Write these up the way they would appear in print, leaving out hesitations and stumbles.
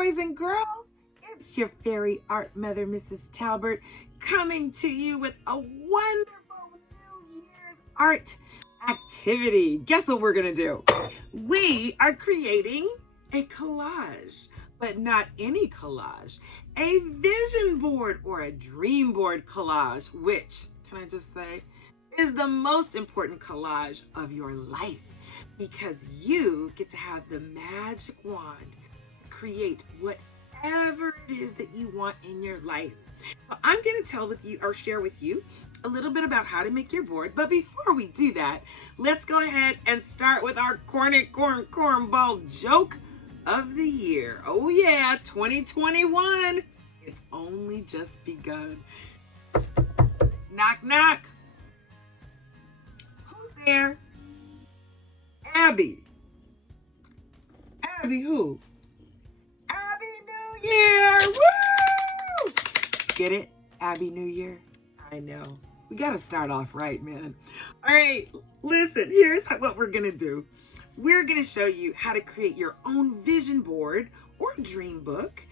boys and girls. It's your fairy art mother, Mrs. Talbert, coming to you with a wonderful New Year's art activity. Guess what we're gonna do? We are creating a collage, but not any collage, a vision board or a dream board collage, which, can I just say, is the most important collage of your life, because you get to have the magic wand to create whatever it is that you want in your life. So I'm going to tell with you or share with you a little bit about how to make your board. But before we do that, let's go ahead and start with our cornball joke of the year. Oh yeah, 2021. It's only just begun. Knock, knock. Who's there? Abby. Abby who? Abby New Year! Woo! Get it? Abby New Year? I know. We got to start off right, man. All right, listen, here's what we're going to do. We're going to show you how to create your own vision board or dream book.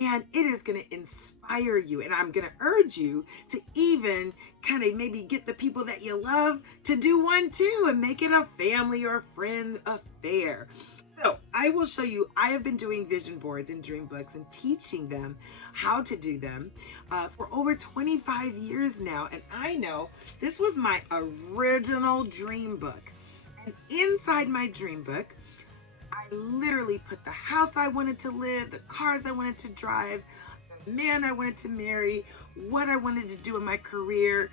And it is going to inspire you. And I'm going to urge you to even kind of maybe get the people that you love to do one too and make it a family or a friend affair. So I will show you, I have been doing vision boards and dream books and teaching them how to do them for over 25 years now. And I know this was my original dream book. And inside my dream book, I literally put the house I wanted to live, the cars I wanted to drive, the man I wanted to marry, what I wanted to do in my career,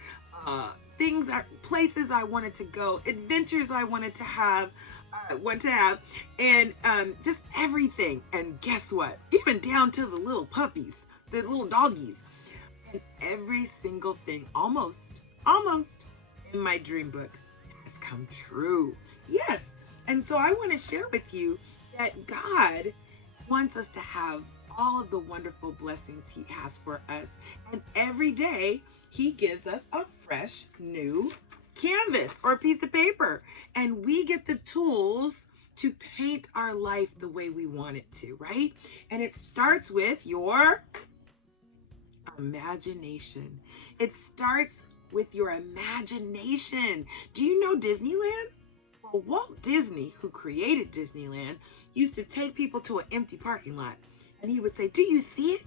places I wanted to go, adventures I wanted to have, and just everything. And guess what? Even down to the little puppies, the little doggies, and every single thing, almost in my dream book has come true. Yes. And so I want to share with you that God wants us to have all of the wonderful blessings he has for us. And every day he gives us a fresh new canvas or a piece of paper. And we get the tools to paint our life the way we want it to, right? And it starts with your imagination. It starts with your imagination. Do you know Disneyland? Well, Walt Disney, who created Disneyland, used to take people to an empty parking lot. And he would say, "Do you see it?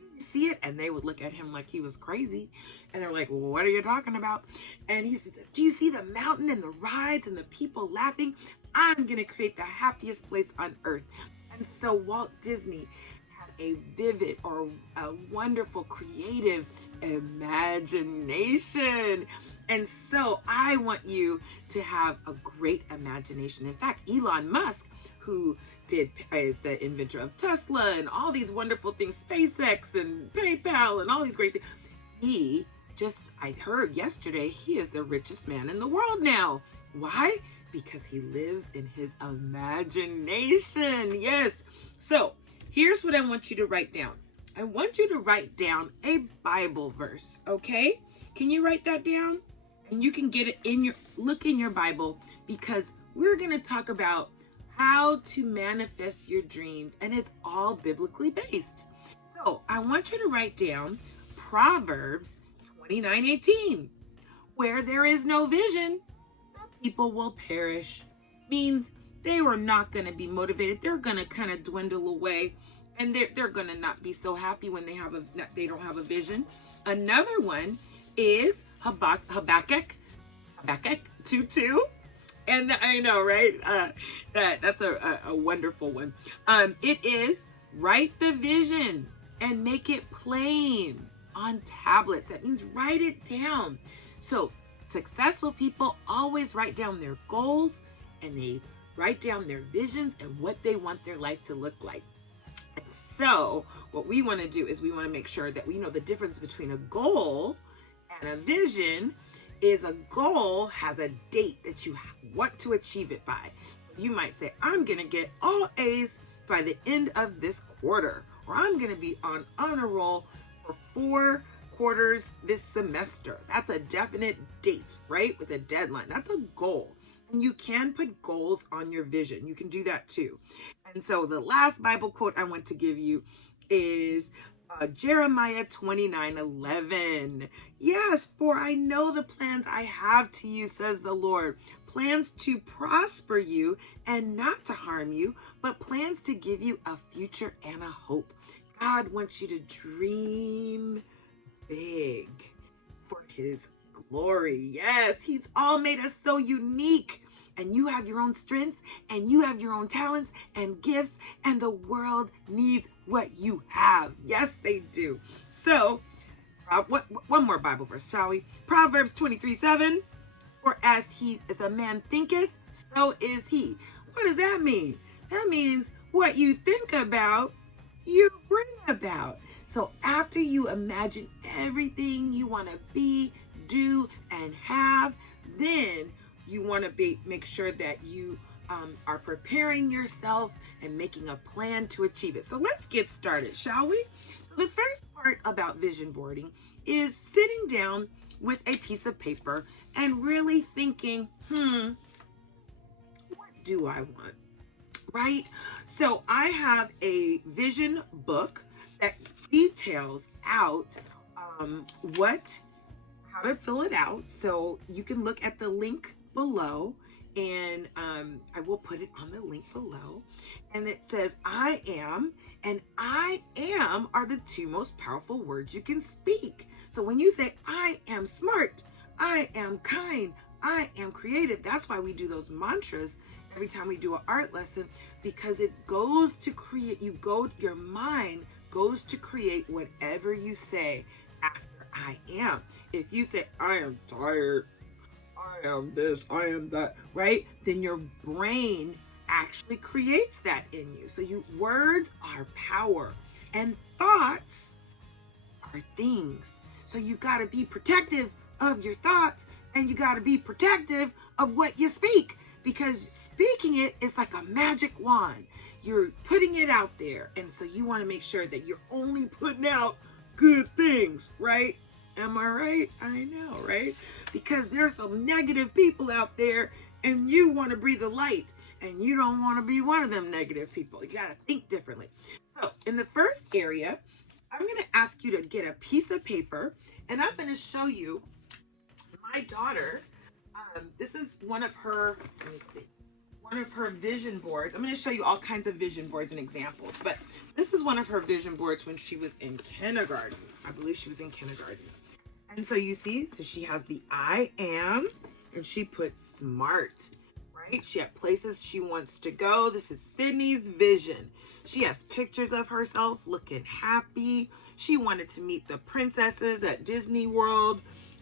Do you see it?" And they would look at him like he was crazy. And they're like, "Well, what are you talking about?" And he said, "Do you see the mountain and the rides and the people laughing? I'm going to create the happiest place on earth." And so Walt Disney had a vivid or a wonderful creative imagination. And so I want you to have a great imagination. In fact, Elon Musk, who is the inventor of Tesla and all these wonderful things, SpaceX and PayPal and all these great things, I heard yesterday, he is the richest man in the world now. Why? Because he lives in his imagination. Yes. So here's what I want you to write down. I want you to write down a Bible verse, okay? Can you write that down? And you can get it look in your Bible, because we're going to talk about how to manifest your dreams, and it's all biblically based. So I want you to write down Proverbs 29:18. Where there is no vision, the people will perish. Means they were not going to be motivated. They're going to kind of dwindle away, and they're going to not be so happy when they don't have a vision. Another one is Habakkuk 2:2. And I know, right? That's a wonderful one. It is write the vision and make it plain on tablets. That means write it down. So successful people always write down their goals, and they write down their visions and what they want their life to look like. And so what we want to do is we want to make sure that we know the difference between a goal and a vision. Is a goal has a date that you want to achieve it by. You might say, I'm going to get all A's by the end of this quarter, or I'm going to be on honor roll for 4 quarters this semester. That's a definite date, right? With a deadline. That's a goal. And you can put goals on your vision. You can do that too. And so the last Bible quote I want to give you is Jeremiah 29:11. Yes, for I know the plans I have to you, says the Lord. Plans to prosper you and not to harm you, but plans to give you a future and a hope. God wants you to dream big for his glory. Yes, he's all made us so unique. And you have your own strengths, and you have your own talents and gifts, and the world needs what you have. Yes, they do. So, one more Bible verse, shall we? Proverbs 23:7. For as a man thinketh, so is he. What does that mean? That means what you think about, you bring about. So after you imagine everything you want to be, do, and have, then you want to make sure that you are preparing yourself and making a plan to achieve it. So let's get started, shall we? So the first part about vision boarding is sitting down with a piece of paper and really thinking, what do I want? Right? So I have a vision book that details out how to fill it out. So you can look at the link below, and I will put it on the link below. And it says, I am, and I am are the two most powerful words you can speak. So when you say, I am smart, I am kind, I am creative, that's why we do those mantras every time we do an art lesson, because it goes to create, your mind goes to create whatever you say after I am. If you say, I am tired, I am this, I am that, right? Then your brain actually creates that in you. So words are power, and thoughts are things. So you got to be protective of your thoughts, and you got to be protective of what you speak, because speaking it is like a magic wand. You're putting it out there, and so you want to make sure that you're only putting out good things, right? Am I right? I know, right? Because there's some negative people out there, and you want to breathe the light, and you don't want to be one of them negative people. You got to think differently. So in the first area, I'm going to ask you to get a piece of paper, and I'm going to show you my daughter. This is one of her, let me see, one of her vision boards. I'm going to show you all kinds of vision boards and examples, but this is one of her vision boards when she was in kindergarten. I believe she was in kindergarten. And so you see, so she has the I am, and she put smart, right? She had places she wants to go. This is Sydney's vision. She has pictures of herself looking happy. She wanted to meet the princesses at Disney World,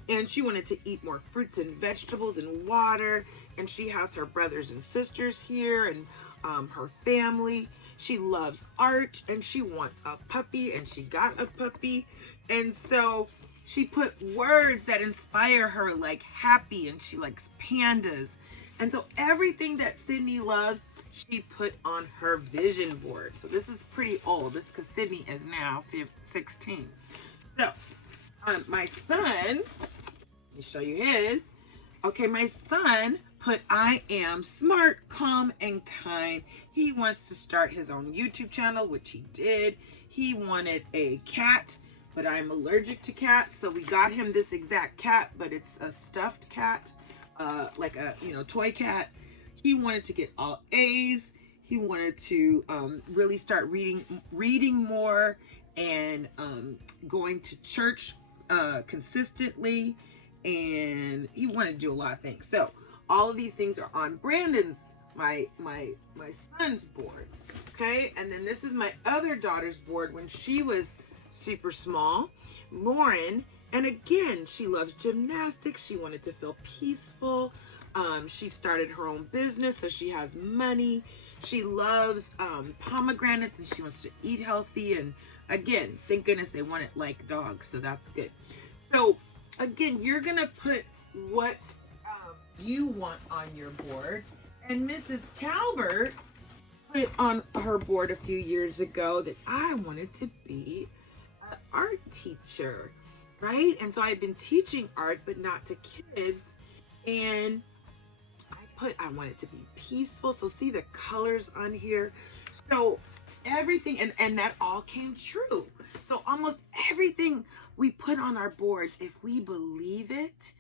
and she wanted to eat more fruits and vegetables and water. And she has her brothers and sisters here, and her family. She loves art, and she wants a puppy, and she got a puppy. And so she put words that inspire her, like happy, and she likes pandas. And so everything that Sydney loves, she put on her vision board. So this is pretty old. This because Sydney is now 16. So my son, let me show you his. Okay, my son put I am smart, calm, and kind. He wants to start his own YouTube channel, which he did. He wanted a cat, but I'm allergic to cats, so we got him this exact cat, but it's a stuffed cat, like a toy cat. He wanted to get all A's. He wanted to really start reading more, and going to church consistently, and he wanted to do a lot of things. So all of these things are on Brandon's, my son's board. Okay, and then this is my other daughter's board when she was super small, Lauren. And again, she loves gymnastics. She wanted to feel peaceful. She started her own business, so she has money. She loves pomegranates, and she wants to eat healthy. And again, thank goodness they want it like dogs, so that's good. So again, you're gonna put what you want on your board. And Mrs. Talbert put on her board a few years ago that I wanted to be an art teacher, right? And so I've been teaching art, but not to kids. And I I want it to be peaceful. So see the colors on here. So everything, and that all came true. So almost everything we put on our boards, if we believe it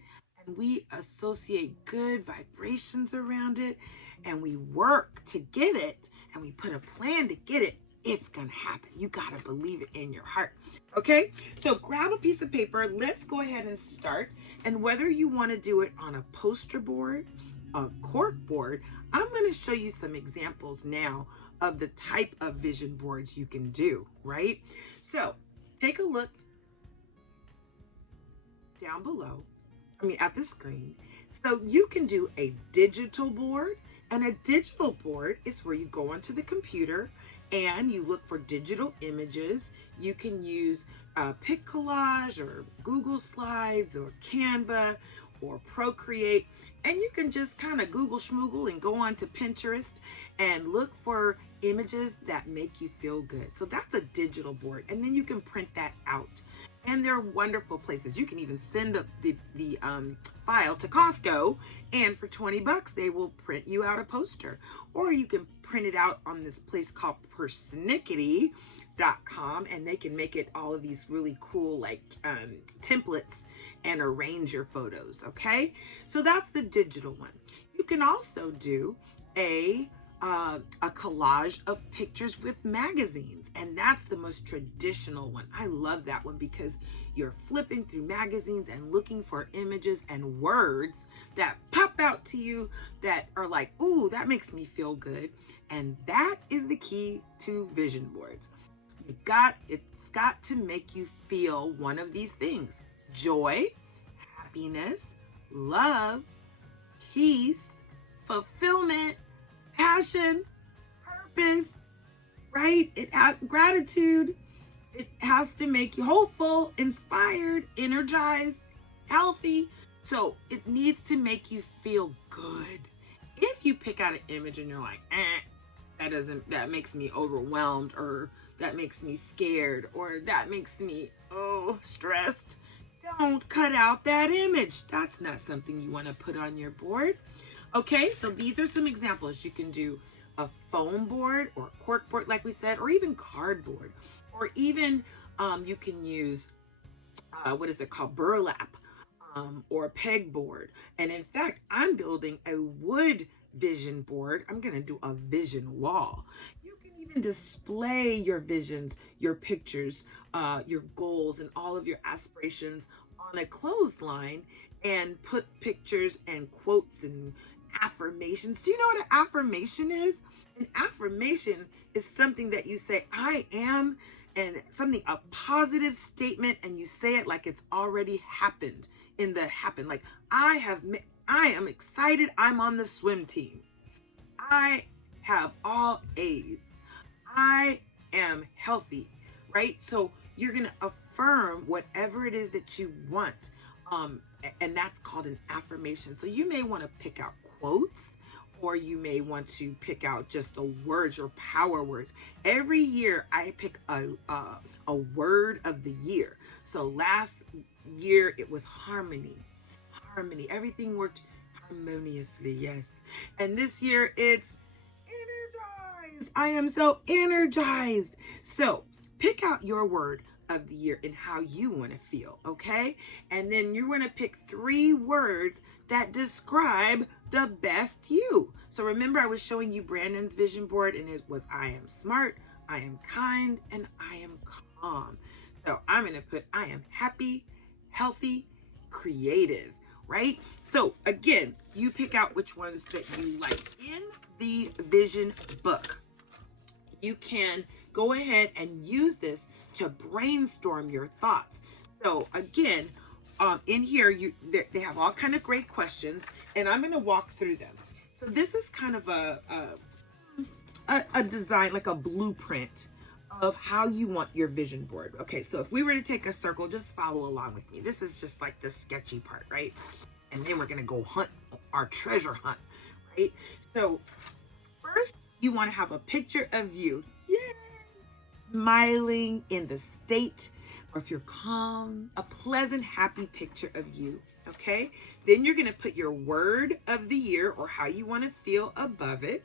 and we associate good vibrations around it and we work to get it and we put a plan to get it, it's gonna happen. You gotta believe it in your heart. Okay, so grab a piece of paper. Let's go ahead and start. And whether you want to do it on a poster board, a cork board, I'm going to show you some examples now of the type of vision boards you can do, right? So take a look down below, at the screen. So you can do a digital board, and a digital board is where you go onto the computer and you look for digital images. You can use Pic Collage or Google Slides or Canva or Procreate, and you can just kind of Google schmoogle and go on to Pinterest and look for images that make you feel good. So that's a digital board, and then you can print that out. And they're wonderful places. You can even send the file to Costco, and for 20 bucks, they will print you out a poster. Or you can print it out on this place called persnickety.com, and they can make it all of these really cool like templates and arrange your photos, okay? So that's the digital one. You can also do a collage of pictures with magazines, and that's the most traditional one. I love that one because you're flipping through magazines and looking for images and words that pop out to you that are like, ooh, that makes me feel good. And that is the key to vision boards. It's got to make you feel one of these things: joy, happiness, love, peace, fulfillment, passion, purpose, right? Gratitude. It has to make you hopeful, inspired, energized, healthy. So it needs to make you feel good. If you pick out an image and you're like, that makes me overwhelmed, or that makes me scared, or that makes me, stressed, don't cut out that image. That's not something you want to put on your board. Okay, so these are some examples. You can do a foam board or cork board, like we said, or even cardboard, or even you can use, what is it called? Burlap, or a pegboard. And in fact, I'm building a wood vision board. I'm going to do a vision wall. You can even display your visions, your pictures, your goals, and all of your aspirations on a clothesline and put pictures and quotes and affirmations. Do you know what an affirmation is? An affirmation is something that you say, I am, and something, a positive statement, and you say it like it's already happened like I am excited. I'm on the swim team. I have all A's. I am healthy, right? So you're going to affirm whatever it is that you want. And that's called an affirmation. So you may want to pick out quotes, or you may want to pick out just the words or power words. Every year I pick a word of the year. So last year it was harmony. Everything worked harmoniously, yes. And this year it's energized. I am so energized. So pick out your word of the year and how you want to feel, okay? And then you're going to pick 3 words that describe the best you. So remember, I was showing you Brandon's vision board, and it was I am smart, I am kind, and I am calm. So I'm going to put I am happy, healthy, creative, right? So again, you pick out which ones that you like. In the vision book, you can go ahead and use this to brainstorm your thoughts. So again, in here, they have all kind of great questions, and I'm going to walk through them. So this is kind of a design, like a blueprint of how you want your vision board. Okay, so if we were to take a circle, just follow along with me. This is just like the sketchy part, right? And then we're going to go hunt our treasure hunt, right? So first, you want to have a picture of you. Yay! Smiling in the state, or if you're calm, a pleasant, happy picture of you. Okay, then you're going to put your word of the year or how you want to feel above it.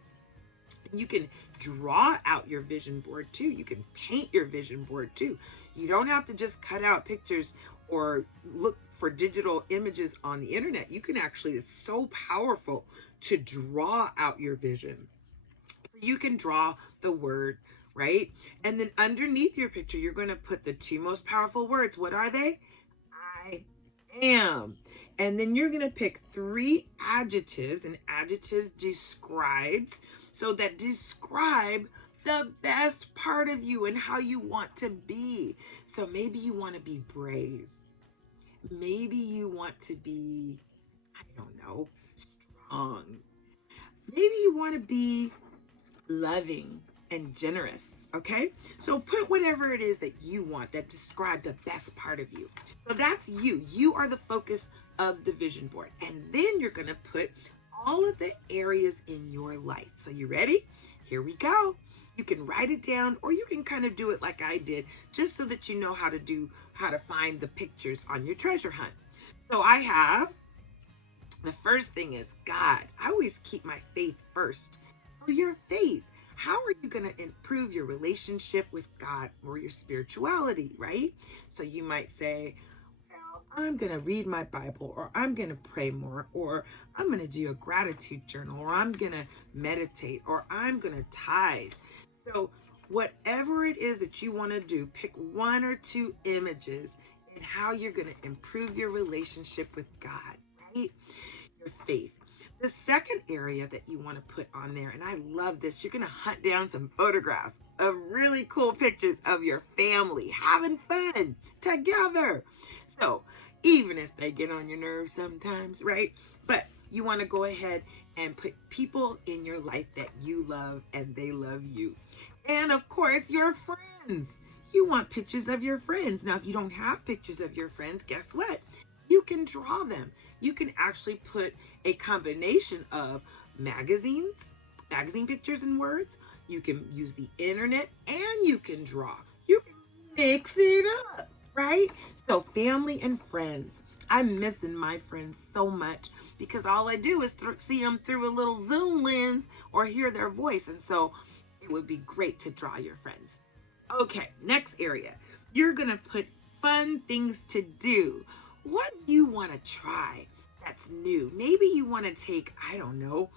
You can draw out your vision board too. You can paint your vision board too. You don't have to just cut out pictures or look for digital images on the internet. You can actually, it's so powerful to draw out your vision. So you can draw the word, right? And then underneath your picture, you're going to put the two most powerful words. What are they? I am. And then you're going to pick 3 adjectives, and adjectives describes, so that describe the best part of you and how you want to be. So maybe you want to be brave. Maybe you want to be, I don't know, strong. Maybe you want to be loving and generous, okay? So put whatever it is that you want that describe the best part of you. So that's you. You are the focus of the vision board. And then you're going to put all of the areas in your life. So you ready? Here we go. You can write it down, or you can kind of do it like I did, just so that you know how to find the pictures on your treasure hunt. So I have, the first thing is God. I always keep my faith first. So your faith, how are you going to improve your relationship with God or your spirituality, right? So you might say, well, I'm going to read my Bible, or I'm going to pray more, or I'm going to do a gratitude journal, or I'm going to meditate, or I'm going to tithe. So whatever it is that you want to do, pick 1 or 2 images and how you're going to improve your relationship with God, right? Your faith. The second area that you want to put on there, and I love this, you're going to hunt down some photographs of really cool pictures of your family having fun together. So even if they get on your nerves sometimes, right? But you want to go ahead and put people in your life that you love and they love you. And of course, your friends. You want pictures of your friends. Now, if you don't have pictures of your friends, guess what? You can draw them. You can actually put a combination of magazine pictures and words. You can use the internet, and you can draw. You can mix it up, right? So family and friends. I'm missing my friends so much because all I do is see them through a little Zoom lens or hear their voice. And so it would be great to draw your friends. Okay, next area. You're going to put fun things to do. What do you want to try that's new? Maybe you want to take, I don't know,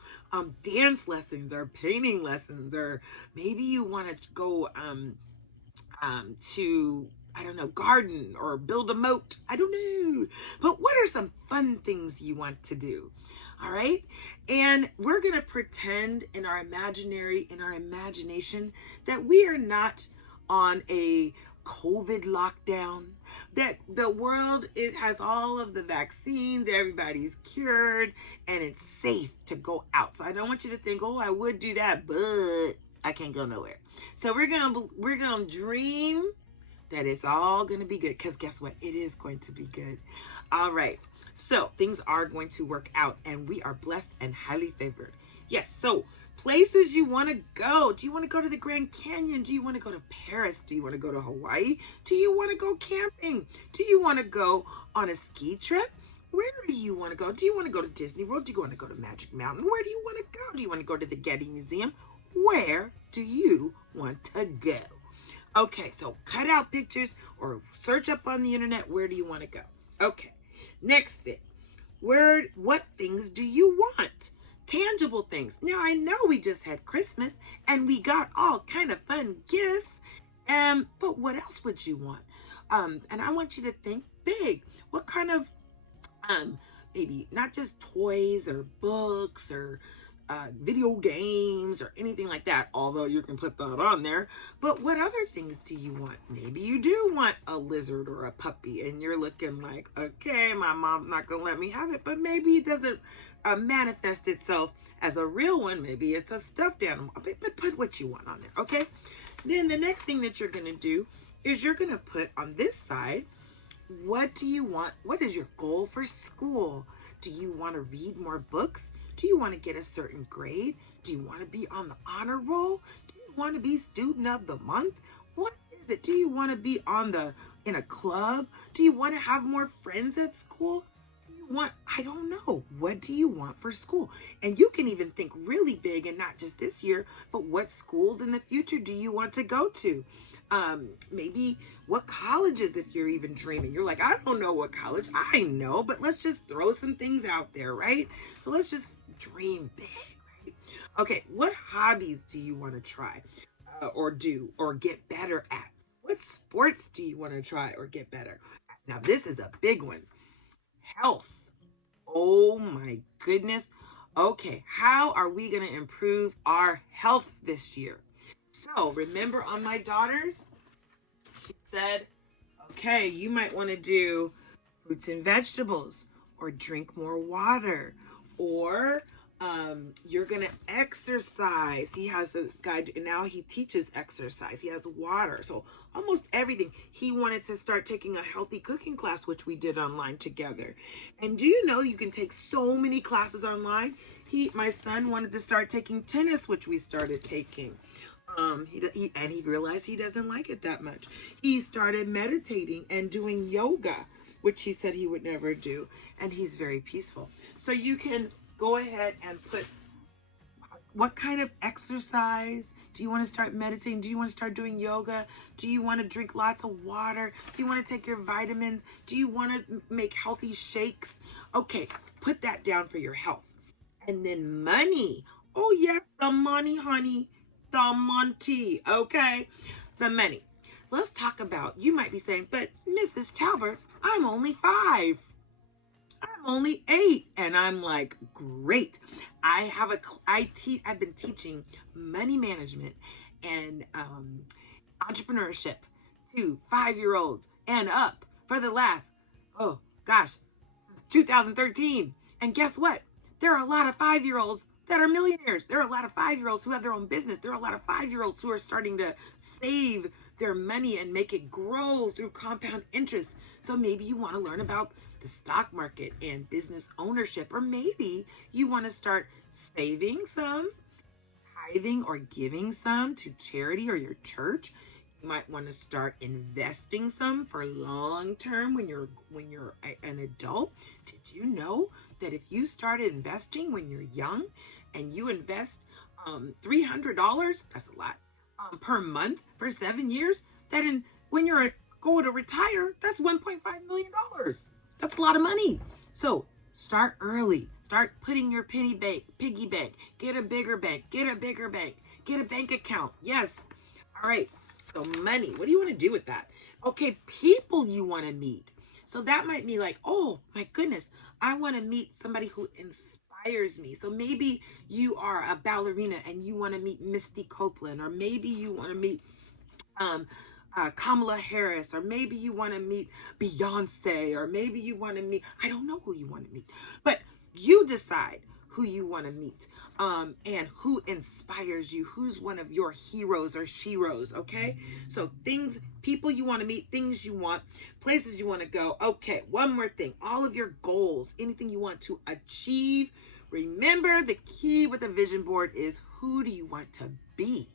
dance lessons or painting lessons, or maybe you want to go to, I don't know, garden or build a moat. I don't know. But what are some fun things you want to do? All right. And we're going to pretend in our imagination that we are not on a COVID lockdown, that the world, it has all of the vaccines, everybody's cured, and it's safe to go out. So I don't want you to think, oh, I would do that, but I can't go nowhere. So we're gonna dream that it's all gonna be good, because guess what? It is going to be good. All right. So things are going to work out, and we are blessed and highly favored. Yes. So places you want to go. Do you want to go to the Grand Canyon? Do you want to go to Paris? Do you want to go to Hawaii? Do you want to go camping? Do you want to go on a ski trip? Where do you want to go? Do you want to go to Disney World? Do you want to go to Magic Mountain? Where do you want to go? Do you want to go to the Getty Museum? Where do you want to go? Okay, so cut out pictures or search up on the internet. Where do you want to go? Okay, next thing. What things do you want? Tangible things. Now, I know we just had Christmas and we got all kind of fun gifts, but what else would you want? And I want you to think big. What kind of, maybe not just toys or books or video games or anything like that, although you can put that on there, but what other things do you want? Maybe you do want a lizard or a puppy and you're looking like, okay, my mom's not gonna let me have it, but maybe it doesn't manifest itself as a real one. Maybe it's a stuffed animal, but put what you want on there. Okay, then the next thing that you're gonna do is you're gonna put on this side, what do you want? What is your goal for school? Do you want to read more books? Do you want to get a certain grade? Do you want to be on the honor roll? Do you want to be student of the month? What is it? Do you want to be in a club? Do you want to have more friends at school? Do you want, I don't know, what do you want for school? And you can even think really big and not just this year, but what schools in the future do you want to go to? Maybe what colleges, if you're even dreaming. You're like, I don't know what college. I know, but let's just throw some things out there, right? So let's just dream big, right? Okay, what hobbies do you want to try or do or get better at? What sports do you want to try or get better? Now, this is a big one. Health. Oh my goodness. Okay, how are we going to improve our health this year? So remember on my daughters, she said, okay, you might want to do fruits and vegetables or drink more water or you're going to exercise. He has a guide and now he teaches exercise. He has water. So almost everything. He wanted to start taking a healthy cooking class, which we did online together. And do you know you can take so many classes online? My son wanted to start taking tennis, which we started taking. He realized he doesn't like it that much. He started meditating and doing yoga, which he said he would never do. And he's very peaceful. So you can go ahead and put what kind of exercise do you want to start meditating? Do you want to start doing yoga? Do you want to drink lots of water? Do you want to take your vitamins? Do you want to make healthy shakes? Okay, put that down for your health. And then money. Oh yes, the money, honey. The money, okay? The money. Let's talk about, you might be saying, but Mrs. Talbert, I'm only 5. I'm only 8. And I'm like, great. I've been teaching money management and entrepreneurship to 5-year-olds and up for the last, oh gosh, since 2013. And guess what? There are a lot of 5-year-olds that are millionaires. There are a lot of 5-year-olds who have their own business. There are a lot of 5-year-olds who are starting to save their money and make it grow through compound interest. So maybe you want to learn about the stock market and business ownership, or maybe you want to start saving some, tithing or giving some to charity or your church. You might want to start investing some for long term when you're an adult. Did you know that if you started investing when you're young and you invest $300, that's a lot, per month for 7 years, when you're going to retire, that's $1.5 million. That's a lot of money. So start early. Start putting your piggy bank. Get a bigger bank. Get a bigger bank. Get a bank account. Yes. All right. So money. What do you want to do with that? Okay, people you want to meet. So that might be like, oh my goodness, I want to meet somebody who inspires me. So maybe you are a ballerina and you want to meet Misty Copeland, or maybe you want to meet Kamala Harris, or maybe you want to meet Beyonce, or maybe you want to meet, I don't know who you want to meet, but you decide who you want to meet and who inspires you, who's one of your heroes or sheroes, okay? So people you want to meet, things you want, places you want to go. Okay, one more thing, all of your goals, anything you want to achieve. Remember, the key with a vision board is, who do you want to be?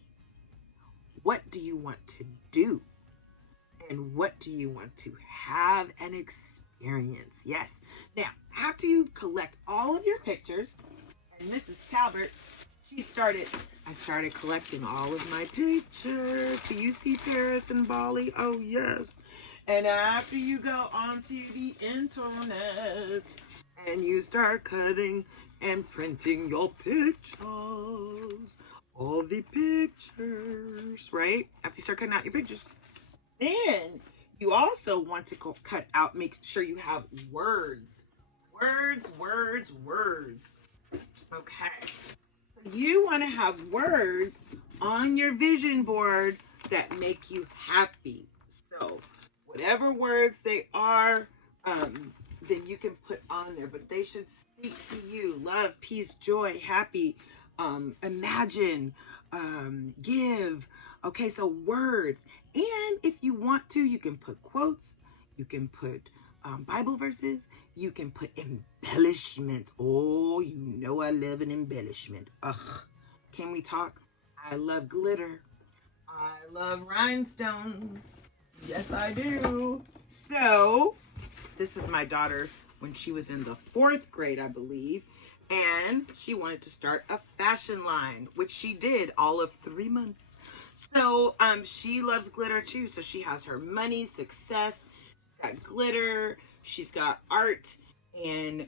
What do you want to do? And what do you want to have and experience? Yes. Now, after you collect all of your pictures, and Mrs. Talbert, I started collecting all of my pictures. Do you see Paris and Bali? Oh, yes. And after you go onto the internet and you start cutting and printing your pictures, all the pictures, right? After you start cutting out your pictures, then you also want to cut out, make sure you have words. Words. Okay. So you want to have words on your vision board that make you happy. So whatever words they are, then you can put on there, but they should speak to you. Love, peace, joy, happy, imagine, give. Okay, so words. And if you want to, you can put quotes, you can put Bible verses, you can put embellishments. Oh, you know I love an embellishment. Ugh. Can we talk? I love glitter. I love rhinestones. Yes, I do. So, this is my daughter when she was in the 4th grade, I believe. And she wanted to start a fashion line, which she did all of 3 months. So she loves glitter too. So she has her money, success, she's got glitter, she's got art, and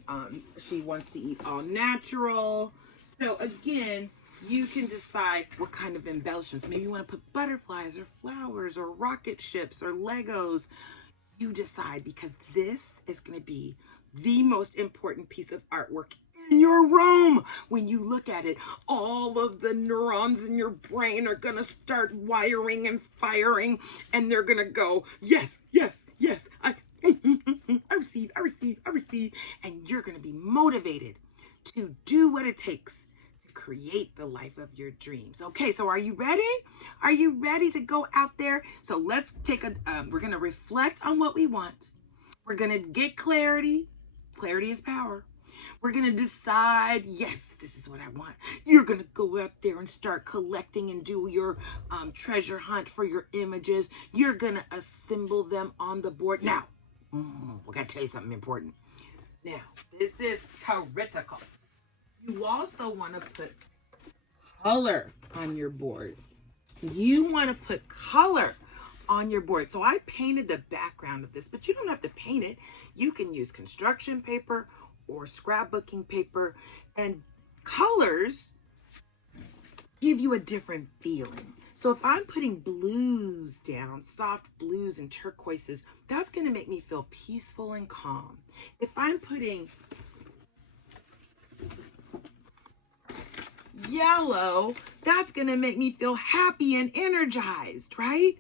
she wants to eat all natural. So again, you can decide what kind of embellishments. Maybe you want to put butterflies or flowers or rocket ships or Legos. You decide, because this is going to be the most important piece of artwork in your room. When you look at it, all of the neurons in your brain are going to start wiring and firing, and they're going to go, yes, yes, yes, I receive, I receive, I receive. And you're going to be motivated to do what it takes to create the life of your dreams. Okay, so are you ready? Are you ready to go out there? So let's take we're going to reflect on what we want. We're going to get clarity. Clarity is power. We're going to decide, yes, this is what I want. You're going to go out there and start collecting and do your treasure hunt for your images. You're going to assemble them on the board. Now, we got to tell you something important. Now, this is critical. You also want to put color on your board. You want to put color on your board. So I painted the background of this, but you don't have to paint it. You can use construction paper or scrapbooking paper, and colors give you a different feeling. So if I'm putting blues down, soft blues and turquoises, that's going to make me feel peaceful and calm. If I'm putting yellow, that's going to make me feel happy and energized, right?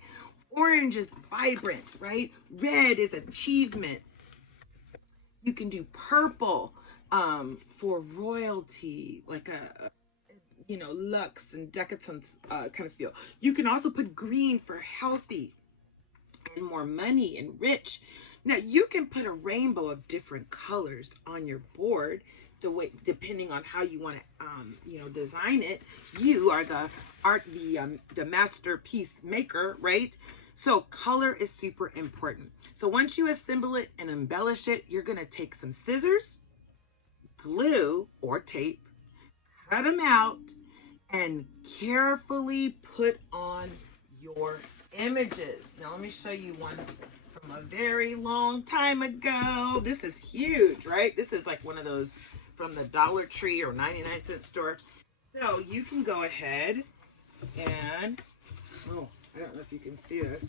Orange is vibrant, right? Red is achievement. You can do purple for royalty, like a luxe and decadence kind of feel. You can also put green for healthy and more money and rich. Now you can put a rainbow of different colors on your board, depending on how you want to design it. You are the masterpiece maker, right? So color is super important. So once you assemble it and embellish it, you're going to take some scissors, glue or tape, cut them out, and carefully put on your images. Now let me show you one from a very long time ago. This is huge, right? This is like one of those from the Dollar Tree or 99-cent store. So you can go ahead and, I don't know if you can see this.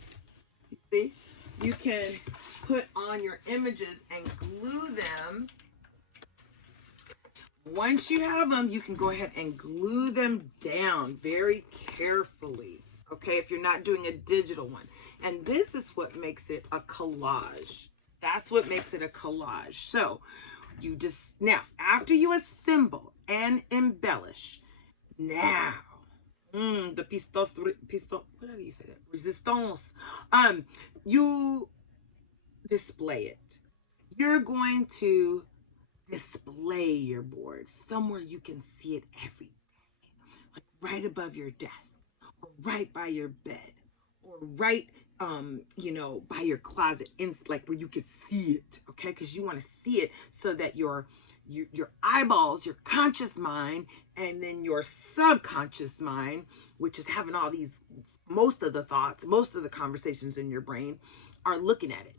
You see? You can put on your images and glue them. Once you have them, you can go ahead and glue them down very carefully. Okay, if you're not doing a digital one. And this is what makes it a collage. That's what makes it a collage. So now, after you assemble and embellish, now, the what do you say that? Resistance. You display it. You're going to display your board somewhere you can see it every day, like right above your desk, or right by your bed, or right by your closet, like where you can see it, okay? Because you want to see it so that your eyeballs, your conscious mind, and then your subconscious mind, which is having all these, most of the thoughts, most of the conversations in your brain, are looking at it.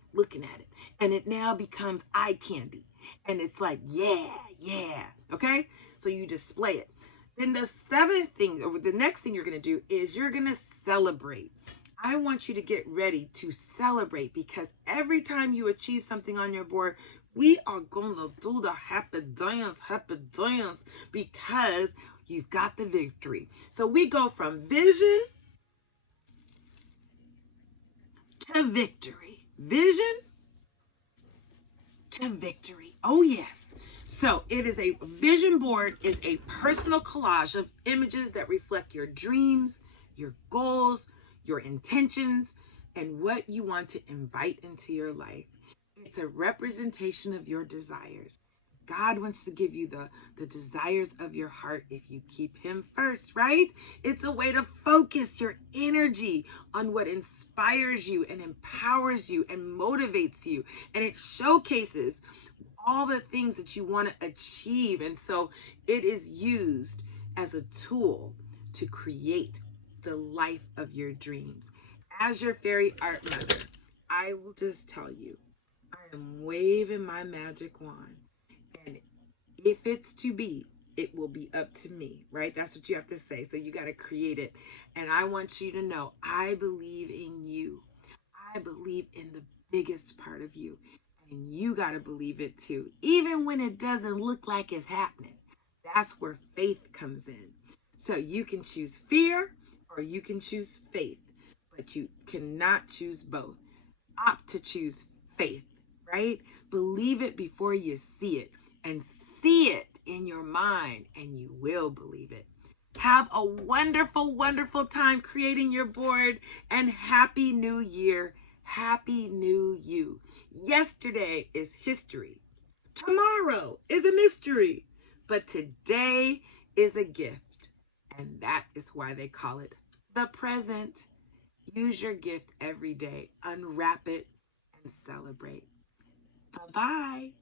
And it now becomes eye candy. And it's like, yeah, okay? So you display it. Then the next thing you're going to do is you're going to celebrate. I want you to get ready to celebrate, because every time you achieve something on your board, we are going to do the happy dance, because you've got the victory. So we go from vision to victory. Vision to victory. Oh, yes. So vision board is a personal collage of images that reflect your dreams, your goals, your intentions, and what you want to invite into your life. It's a representation of your desires. God wants to give you the desires of your heart if you keep him first, right? It's a way to focus your energy on what inspires you and empowers you and motivates you. And it showcases all the things that you want to achieve. And so it is used as a tool to create the life of your dreams. As your fairy art mother, I will just tell you, I am waving my magic wand. And if it's to be, it will be up to me, right? That's what you have to say. So you got to create it. And I want you to know, I believe in you. I believe in the biggest part of you. And you got to believe it too. Even when it doesn't look like it's happening. That's where faith comes in. So you can choose fear or you can choose faith. But you cannot choose both. Opt to choose faith, right? Believe it before you see it. And see it in your mind, and you will believe it. Have a wonderful, wonderful time creating your board, and Happy New Year. Happy New You. Yesterday is history. Tomorrow is a mystery. But today is a gift. And that is why they call it the present. Use your gift every day. Unwrap it and celebrate. Bye-bye.